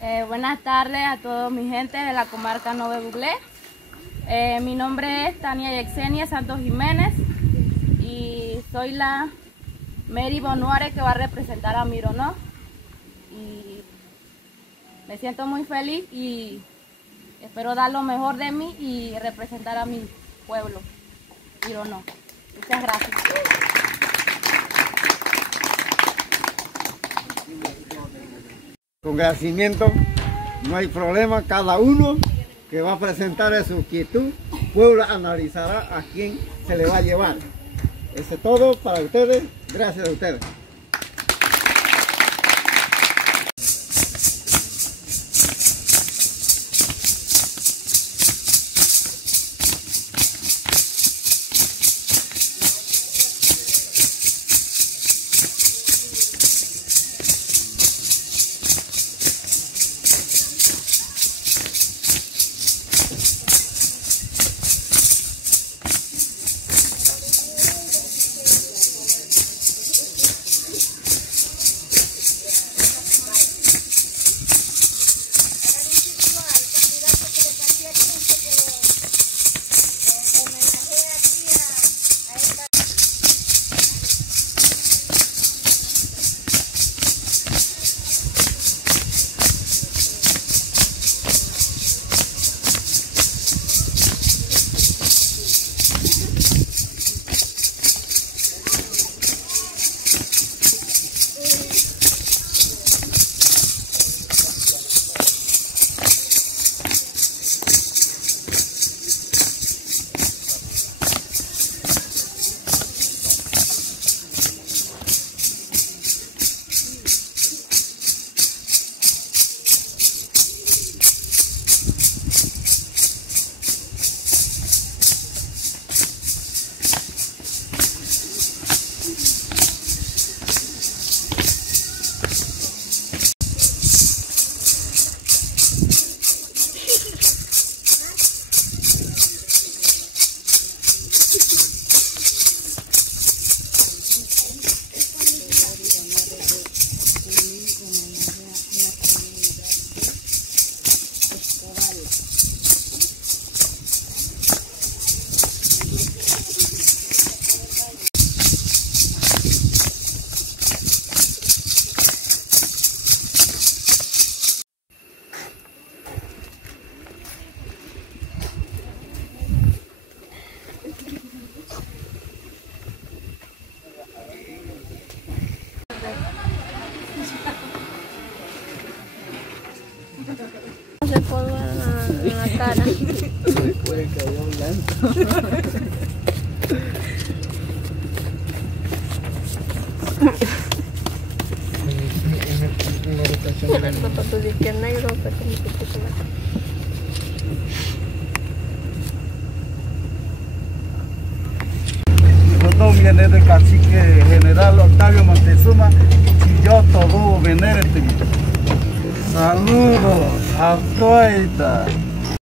Buenas tardes a toda mi gente de la comarca Nove Buglé. Mi nombre es Tania Yexenia Santos Jiménez y soy la Mary Bonuare que va a representar a Mironó. Y me siento muy feliz y espero dar lo mejor de mí y representar a mi pueblo, Mironó. Muchas gracias. Con agradecimiento, no hay problema, cada uno que va a presentar su quietud, pueblo analizará a quién se le va a llevar. Eso es todo para ustedes, gracias a ustedes. Se polvo en la cara. Recuerden que había un llanto. Zapatos de izquierda negro, pero como que te Nosotros viene del cacique general Octavio Montezuma, Chilloto, Dúo, Venere. Saludos a todos.